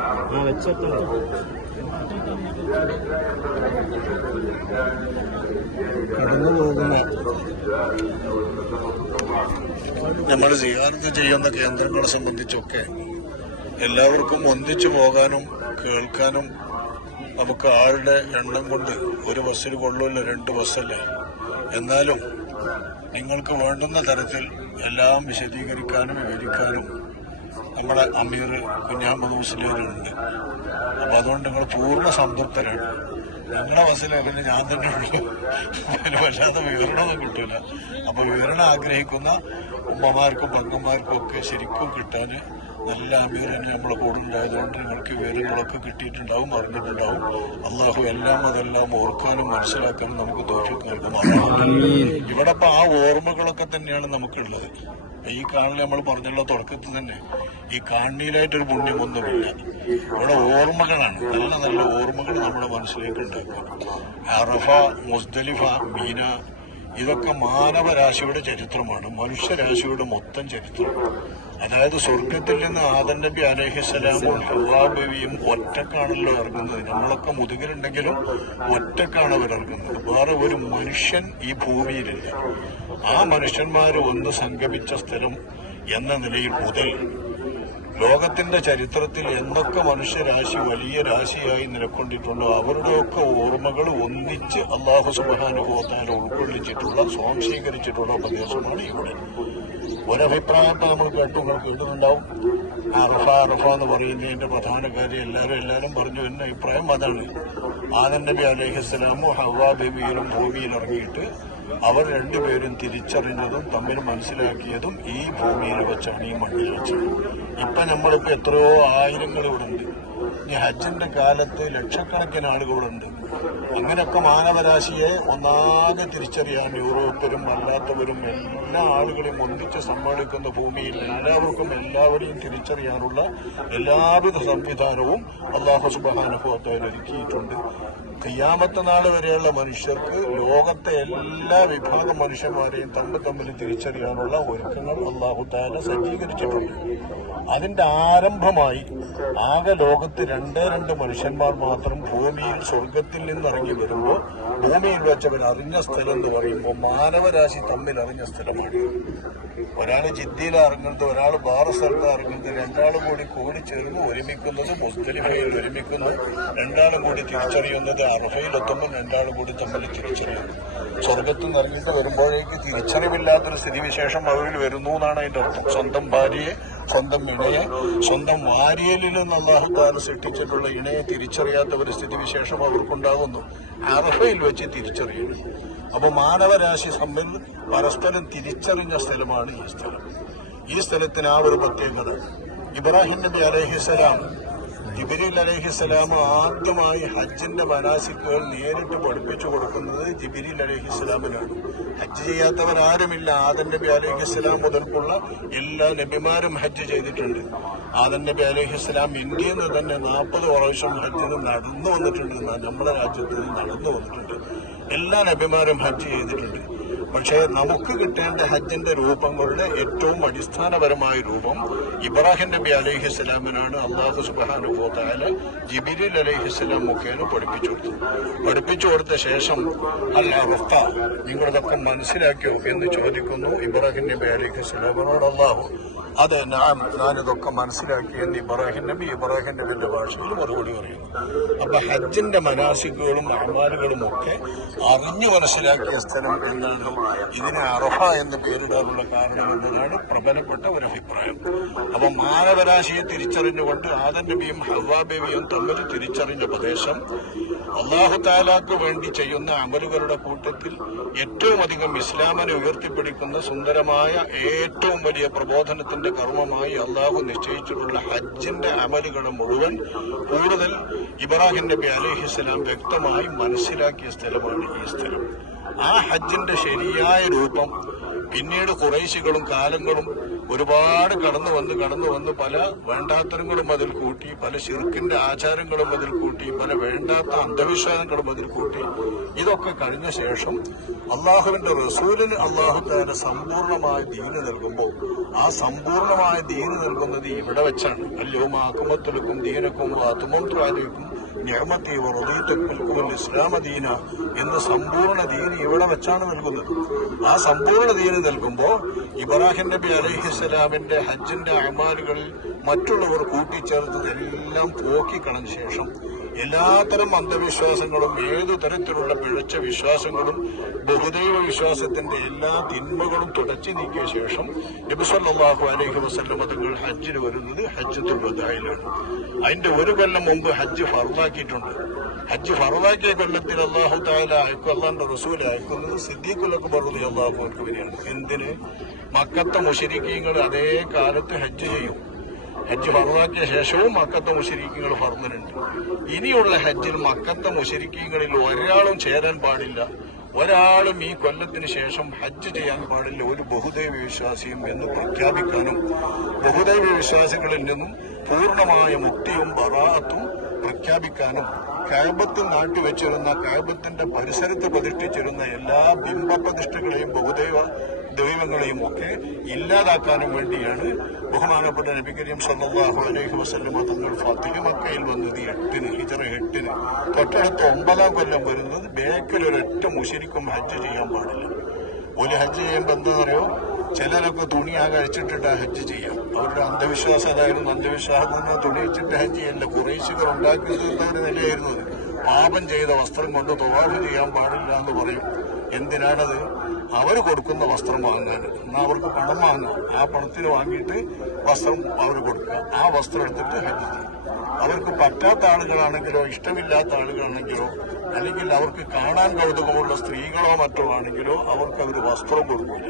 ആ വെച്ചെത്തണം കടന്നു പോകുന്ന നമ്മൾ സിയാറത്ത് ചെയ്യുന്ന കേന്ദ്രങ്ങളെ സംബന്ധിച്ചൊക്കെ എല്ലാവർക്കും ഒന്നിച്ചു പോകാനും കേൾക്കാനും നമുക്ക് ആളുടെ എണ്ണം കൊണ്ട് ഒരു ബസ്സിൽ കൊള്ളില്ല രണ്ട് ബസ്സല്ലേ. എന്നാലും നിങ്ങൾക്ക് വേണ്ടുന്ന തരത്തിൽ എല്ലാം വിശദീകരിക്കാനും വിവരിക്കാനും നമ്മുടെ അമീർ കുഞ്ഞാമ്പത് മുസ്ലിമുണ്ട് അപ്പൊ അതുകൊണ്ട് നിങ്ങൾ പൂർണ സംതൃപ്തരാണ്. ഞങ്ങളുടെ ബസ്സിലെ പിന്നെ ഞാൻ തന്നെ ഉള്ളൂ. അതിന് വല്ലാതെ വിവരണമൊന്നും കിട്ടൂല. അപ്പൊ വിവരണം ആഗ്രഹിക്കുന്ന ഉമ്മമാർക്കും പങ്കന്മാർക്കും ഒക്കെ ശരിക്കും കിട്ടാൻ നല്ല അമീർ തന്നെ നമ്മളെ കൂടെ ഉണ്ടായതുകൊണ്ട് നിങ്ങൾക്ക് വിവരങ്ങളൊക്കെ കിട്ടിയിട്ടുണ്ടാവും അറിഞ്ഞിട്ടുണ്ടാവും. അള്ളാഹു എല്ലാം അതെല്ലാം ഓർക്കാനും മനസ്സിലാക്കാനും നമുക്ക് നൽകുന്നതാണ് ഇവിടെ ഇപ്പൊ ആ ഓർമ്മകളൊക്കെ തന്നെയാണ് നമുക്കുള്ളത്. ഈ കാണൽ നമ്മൾ പറഞ്ഞുള്ള തുടക്കത്തിൽ തന്നെ ഈ കാണിയിലായിട്ടൊരു പുണ്യമൊന്നുമില്ല. ഇവിടെ ഓർമ്മകളാണ്. നല്ല നല്ല ഓർമ്മകൾ നമ്മുടെ മനസ്സിലേക്ക് ഉണ്ടാക്കുക അറഫ മുസ്ദലിഫ മീന ഇതൊക്കെ മാനവരാശിയുടെ ചരിത്രമാണ്. മനുഷ്യരാശിയുടെ മൊത്തം ചരിത്രം. അതായത് സ്വർഗത്തിൽ നിന്ന് ആദൻ നബി അലഹിസലാമും ഹവാബിയും ഒറ്റക്കാണല്ലോ ഇറങ്ങുന്നത്. നമ്മളൊക്കെ മുതുകിലുണ്ടെങ്കിലും ഒറ്റക്കാണ് അവർ ഇറങ്ങുന്നത്. വേറെ ഒരു മനുഷ്യൻ ഈ ഭൂമിയിലില്ല. ആ മനുഷ്യന്മാർ ഒന്ന് സംഗമിച്ച സ്ഥലം എന്ന നിലയിൽ മുതൽ ലോകത്തിന്റെ ചരിത്രത്തിൽ എന്തൊക്കെ മനുഷ്യരാശി വലിയ രാശിയായി നിലക്കൊണ്ടിട്ടുണ്ടോ? അവരുടെയൊക്കെ ഓർമ്മകൾ ഒന്നിച്ച് അള്ളാഹു സുബാനുഭവത്താൽ ഉൾക്കൊള്ളിച്ചിട്ടുള്ള സ്വാംശീകരിച്ചിട്ടുള്ള പ്രദേശമാണ് ഇവിടെ. ഒരഭിപ്രായത്തെ നമ്മൾ കേട്ടു നിങ്ങൾ കേട്ടിട്ടുണ്ടാവും. അറഫ അറഫ എന്ന് പറയുന്നതിന്റെ പ്രധാന കാര്യം എല്ലാവരും എല്ലാവരും പറഞ്ഞു എന്ന അഭിപ്രായം അതാണ്. ആദൻ നബി അലഹിസ്സലാമും ഹവാ ബേബിയിലും ഭൂമിയിൽ ഇറങ്ങിയിട്ട് അവർ രണ്ടുപേരും തിരിച്ചറിഞ്ഞതും തമ്മിൽ മനസ്സിലാക്കിയതും ഈ ഭൂമിയിൽ വെച്ചാണ് ഈ മണ്ണിൽ വെച്ചത് ഇപ്പം നമ്മളിപ്പോൾ എത്രയോ ആയിരങ്ങൾ ഇവിടെ ഉണ്ട് ഈ ഹജ്ജിന്റെ കാലത്ത് ലക്ഷക്കണക്കിന് ആളുകളുണ്ട്. അങ്ങനെയൊക്കെ മാനവരാശിയെ ഒന്നാകെ തിരിച്ചറിയാൻ യൂറോപ്പരും അല്ലാത്തവരും എല്ലാ ആളുകളെയും ഒന്നിച്ച് സമ്മാനിക്കുന്ന ഭൂമിയിൽ എല്ലാവർക്കും എല്ലാവരെയും തിരിച്ചറിയാനുള്ള എല്ലാവിധ സംവിധാനവും അള്ളാഹു സുബാനുഭവത്താൽ ഒരുക്കിയിട്ടുണ്ട്. കയ്യാമത്തെ നാൾ വരെയുള്ള മനുഷ്യർക്ക് ലോകത്തെ എല്ലാ വിഭാഗം മനുഷ്യന്മാരെയും തമ്മിൽ തമ്മിൽ തിരിച്ചറിയാനുള്ള ഒരുക്കങ്ങൾ അള്ളാഹു താല സജ്ജീകരിച്ചിട്ടുണ്ട്. അതിന്റെ ആരംഭമായി ആകെ ലോകത്ത് രണ്ടേ രണ്ട് മനുഷ്യന്മാർ മാത്രം ഭൂമിയിൽ സ്വർഗത്തിൽ നിന്ന് ഇറങ്ങി വരുമ്പോൾ ഭൂമിയിൽ വെച്ചവൻ അറിഞ്ഞ സ്ഥലം എന്ന് പറയുമ്പോൾ മാനവരാശി തമ്മിൽ അറിഞ്ഞ സ്ഥലമാണ്. ഒരാൾ ജിദ്ദയിൽ ഇറങ്ങുന്നത് ഒരാൾ ബാറ സ്ഥലത്ത് ഇറങ്ങുന്നത് രണ്ടാളും കൂടി കൂടിച്ചേർന്ന് ഒരുമിക്കുന്നത് മുസ്തലിഫയിൽ ഒരുമിക്കുന്നു രണ്ടാളും കൂടി തിരിച്ചറിയുന്നത് അർഹയിലെത്തുമ്പോൾ രണ്ടാളും കൂടി തമ്മിൽ തിരിച്ചറിയുന്നു സ്വർഗത്തിൽ നിന്ന് ഇറങ്ങിയിട്ട് വരുമ്പോഴേക്ക് തിരിച്ചറിവില്ലാത്തൊരു സ്ഥിതിവിശേഷം അവരിൽ വരുന്നു എന്നാണ് അതിന്റെ അർത്ഥം സ്വന്തം ഭാര്യയെ സ്വന്തം ഇണയെ സ്വന്തം വാരിയലിൽ നിന്ന് അള്ളാഹുത്താല സൃഷ്ടിച്ചിട്ടുള്ള ഇണയെ തിരിച്ചറിയാത്ത ഒരു സ്ഥിതിവിശേഷം അവർക്കുണ്ടാകുന്നു അർഹയിൽ വെച്ച് തിരിച്ചറിയുന്നു അപ്പൊ മാനവരാശി തമ്മിൽ പരസ്പരം തിരിച്ചറിഞ്ഞ സ്ഥലമാണ് ഈ സ്ഥലം ഈ സ്ഥലത്തിന് ആ ഒരു പ്രത്യേകത ഇബ്രാഹിം നബി അലഹിസലാം ജിബിരിൽ അലഹിസ്സലാം ആദ്യമായി ഹജ്ജിന്റെ മനാസിക്കുകൾ നേരിട്ട് പഠിപ്പിച്ചു കൊടുക്കുന്നത് ജിബിരിൽ അലഹിസ്സലാമിനാണ്. ഹജ്ജ് ചെയ്യാത്തവർ ആരുമില്ല. ആദൻ നബി അലഹിസ്സലാം മുതൽക്കുള്ള എല്ലാ നബിമാരും ഹജ്ജ് ചെയ്തിട്ടുണ്ട്. ആദൻ നബി അലഹിസ്സലാം ഇന്ത്യയിൽ നിന്ന് തന്നെ നാൽപ്പത് പ്രാവശ്യം ഹജ്ജിന് നടന്നു വന്നിട്ടുണ്ട്. നമ്മുടെ രാജ്യത്ത് നിന്ന് നടന്നു വന്നിട്ടുണ്ട്. എല്ലാ നബിമാരും ഹജ്ജ് ചെയ്തിട്ടുണ്ട്. പക്ഷേ നമുക്ക് കിട്ടേണ്ട ഹജ്ജിന്റെ രൂപങ്ങളുടെ ഏറ്റവും അടിസ്ഥാനപരമായ രൂപം ഇബ്രാഹിം നബി അലൈഹി അലൈഹിസ്സലാമിനാണ് അള്ളാഹു സുബാനുഭവത്തായ ജിബിരിൽ അലൈഹിസ്സലാം മുഖേന പഠിപ്പിച്ചു കൊടുത്തു പഠിപ്പിച്ചു കൊടുത്ത ശേഷം അല്ല അവസ്ഥ നിങ്ങളിതൊക്കെ മനസ്സിലാക്കിയോ എന്ന് ചോദിക്കുന്നു ഇബ്രാഹിം നബി അലൈഹി സ്വലാമിനോട് അള്ളാഹു അതെ ഞാൻ ഞാനിതൊക്കെ മനസ്സിലാക്കി എന്ന് ഇബ്രാഹിം നബി ഇബ്രാഹിം നബിന്റെ ഭാഷയിൽ മറുപടി പറയുന്നു. അപ്പൊ ഹജ്ജിന്റെ മനാസിക്കുകളും അമാലുകളും ഒക്കെ അറിഞ്ഞു മനസ്സിലാക്കിയ സ്ഥലം എന്നാണ് ഇതിനെ അറഫ എന്ന് പേരിടാനുള്ള കാരണമെന്നതാണ് പ്രബലപ്പെട്ട ഒരു അഭിപ്രായം. അപ്പൊ മാനവരാശിയെ തിരിച്ചറിഞ്ഞുകൊണ്ട് ആദൻ നബിയും ഹവാ ബേബിയും തമ്മിൽ തിരിച്ചറിഞ്ഞ പ്രദേശം അള്ളാഹു താലാക്ക് വേണ്ടി ചെയ്യുന്ന അമലുകളുടെ കൂട്ടത്തിൽ ഏറ്റവും അധികം ഇസ്ലാമിനെ ഉയർത്തിപ്പിടിക്കുന്ന സുന്ദരമായ ഏറ്റവും വലിയ പ്രബോധനത്തിന്റെ കർമ്മമായി അള്ളാഹു നിശ്ചയിച്ചിട്ടുള്ള ഹജ്ജിന്റെ അമലുകൾ മുഴുവൻ കൂടുതൽ ഇബ്രാഹിം നബി അലഹിസ്ലാം വ്യക്തമായി മനസ്സിലാക്കിയ സ്ഥലമാണ് ഈ സ്ഥലം. ആ ഹജ്ജിന്റെ ശരിയായ രൂപം പിന്നീട് കുറേശികളും കാലങ്ങളും ഒരുപാട് കടന്നു വന്ന് കടന്നു വന്ന് പല വേണ്ടാത്തരങ്ങളും അതിൽ കൂട്ടി പല ശിർക്കിന്റെ ആചാരങ്ങളും അതിൽ കൂട്ടി പല വേണ്ടാത്ത അന്ധവിശ്വാസങ്ങളും അതിൽ കൂട്ടി. ഇതൊക്കെ കഴിഞ്ഞ ശേഷം അള്ളാഹുവിന്റെ റസൂലിന് അള്ളാഹു താല സമ്പൂർണമായ ദീന് നൽകുമ്പോൾ ആ സമ്പൂർണമായ ദീന് നൽകുന്നത് ഇവിടെ വെച്ചാണ്. അല്ലോ അക്കുമത്തുലക്കും ദീനക്കും ആത്മം ത്രാലിക്കും ഞാമത്തി ഇസ്ലാമ ദീന എന്ന സമ്പൂർണ ദീന് ഇവിടെ വെച്ചാണ് നൽകുന്നത്. ആ സമ്പൂർണ ദീന് നൽകുമ്പോൾ ഇബ്രാഹിം നബി അലൈഹിസ്സലാമിന്റെ ഹജ്ജിന്റെ അമാലുകളിൽ മറ്റുള്ളവർ കൂട്ടിച്ചേർത്തതെല്ലാം പോക്കിക്കളഞ്ഞ ശേഷം എല്ലാത്തരം അന്ധവിശ്വാസങ്ങളും ഏതു തരത്തിലുള്ള പിഴച്ച വിശ്വാസങ്ങളും ബഹുദൈവ വിശ്വാസത്തിന്റെ എല്ലാ തിന്മകളും തുടച്ചു നീക്കിയ ശേഷം നബിസല്ലാഹു അലൈഹി വസ്ല്ല തങ്ങൾ ഹജ്ജിന് വരുന്നത് ഹജ്ജ് വദായിലാണ് അതിന്റെ ഒരു കൊല്ലം മുമ്പ് ഹജ്ജ് ഫറുതാക്കിയിട്ടുണ്ട് ഹജ്ജ് ഫറുതാക്കിയ കൊല്ലത്തിൽ അള്ളാഹു താല അയക്കും അള്ളാന്റെ റസൂൽ അയക്കുന്നത് സിദ്ദീഖുലൊക്കെ പറഞ്ഞു അള്ളാഹു വരികയാണ് എന്തിന്? മക്കത്തെ മുഷരിക്കീങ്ങൾ അതേ കാലത്ത് ഹജ്ജ് ചെയ്യും. ഹജ്ജ് ഫറവാക്കിയ ശേഷവും മക്കത്തെ മുശരിക്കുകൾ ഫർന്നുണ്ട് ഇനിയുള്ള ഹജ്ജിൽ മക്കത്ത മുശരിക്കുകളിൽ ഒരാളും ചേരാൻ പാടില്ല. ഒരാളും ഈ കൊല്ലത്തിന് ശേഷം ഹജ്ജ് ചെയ്യാൻ പാടില്ല. ഒരു ബഹുദൈവ വിശ്വാസിയും എന്ന് പ്രഖ്യാപിക്കാനും ബഹുദൈവ വിശ്വാസികളിൽ നിന്നും പൂർണമായ മുക്തിയും ബറാഅത്തും പ്രഖ്യാപിക്കാനും കാബത്ത് നാട്ടിവെച്ചിരുന്ന കാബത്തിന്റെ പരിസരത്ത് പ്രതിഷ്ഠിച്ചിരുന്ന എല്ലാ ബിംബ പ്രതിഷ്ഠകളെയും ബഹുദൈവ ദൈവങ്ങളെയും ഒക്കെ ഇല്ലാതാക്കാനും വേണ്ടിയാണ് ബഹുമാനപ്പെട്ട നബി കരീം സല്ലല്ലാഹു അലൈഹി വസല്ലമ തങ്ങൾ ഫത്തിഹ് മക്കയിൽ വന്നത് എട്ടിന് ഹിജറ എട്ടിന്. തൊട്ടടുത്ത് ഒമ്പതാം കൊല്ലം വരുന്നത് ബേക്കിൽ ഒരൊറ്റ മുശരിക്കും ഹജ്ജ് ചെയ്യാൻ പാടില്ല. ഒരു ഹജ്ജ് ചെയ്യുമ്പോൾ എന്താ അറിയോ? ചിലരൊക്കെ തുണിയാകെ അഴിച്ചിട്ടിട്ട് ഹജ്ജ് ചെയ്യാം. അവരുടെ അന്ധവിശ്വാസം അതായിരുന്നു അന്ധവിശ്വാസം എന്ന് തുണി വെച്ചിട്ട് ഹജ്ജ് ചെയ്യല്ല കുറേശ്ശികൾ ഉണ്ടാക്കി തീർന്ന ഒരു നിലയായിരുന്നു പാപം ചെയ്ത വസ്ത്രം കൊണ്ട് തൊവാഫ് ചെയ്യാൻ പാടില്ല എന്ന് പറയും. എന്തിനാണത്? അവർ കൊടുക്കുന്ന വസ്ത്രം വാങ്ങാൻ. എന്നാൽ അവർക്ക് പണം വാങ്ങാം. ആ പണത്തിന് വാങ്ങിയിട്ട് വസ്ത്രം അവർ കൊടുക്കുക ആ വസ്ത്രം എടുത്തിട്ട് ഹജ്ജ് ചെയ്യും അവർക്ക് പറ്റാത്ത ആളുകളാണെങ്കിലോ ഇഷ്ടമില്ലാത്ത ആളുകളാണെങ്കിലോ അല്ലെങ്കിൽ അവർക്ക് കാണാൻ കൗതുകമുള്ള സ്ത്രീകളോ മറ്റോ ആണെങ്കിലോ അവർക്ക് അവർ വസ്ത്രം കൊടുക്കില്ല